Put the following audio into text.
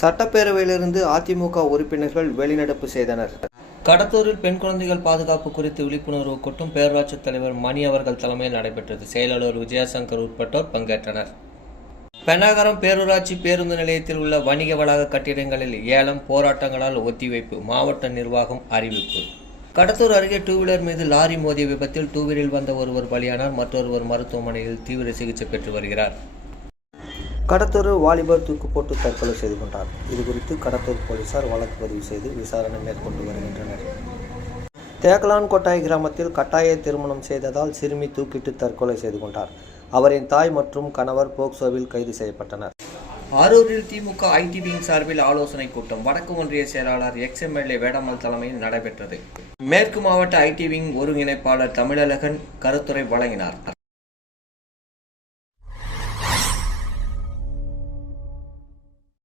சட்டப்பேரவையிலிருந்து அதிமுக உறுப்பினர்கள் வெளிநடப்பு செய்தனர். கடத்தூரில் பெண் குழந்தைகள் பாதுகாப்பு குறித்து விழிப்புணர்வு கூட்டம் பேரூராட்சி தலைவர் மணி அவர்கள் தலைமையில் நடைபெற்றது. செயலாளர் விஜயசங்கர் உட்பட்டோர் பங்கேற்றனர். பென்னாகரம் பேரூராட்சி பேருந்து நிலையத்தில் உள்ள வணிக வளாக கட்டிடங்களில் ஏலம் போராட்டங்களால் ஒத்திவைப்பு. மாவட்ட நிர்வாகம் அறிவிப்பு. கடத்தூர் அருகே டூவீலர் மீது லாரி மோதிய விபத்தில் டூவீலரில் வந்த ஒருவர் பலியானார். மற்றொருவர் மருத்துவமனையில் தீவிர சிகிச்சை பெற்று வருகிறார். கடத்தூர் வாலிபர் தூக்கு போட்டு தற்கொலை செய்து கொண்டார். இதுகுறித்து கடத்தூர் போலீசார் வழக்கு பதிவு செய்து விசாரணை மேற்கொண்டு வருகின்றனர். தேக்கலான் கொட்டாய் கிராமத்தில் கட்டாய திருமணம் செய்ததால் சிறுமி தூக்கிட்டு தற்கொலை செய்து கொண்டார். அவரின் தாய் மற்றும் கணவர் போக்சோவில் கைது செய்யப்பட்டனர். அரூரில் திமுக ஐடி விங் சார்பில் ஆலோசனை கூட்டம் வடக்கு ஒன்றிய செயலாளர் எக்ஸ்எம்எல்ஏ வேடம்மல் தலைமையில் நடைபெற்றது. மேற்கு மாவட்ட ஐடி விங் ஒருங்கிணைப்பாளர் தமிழழகன் கருத்துரை வழங்கினார்.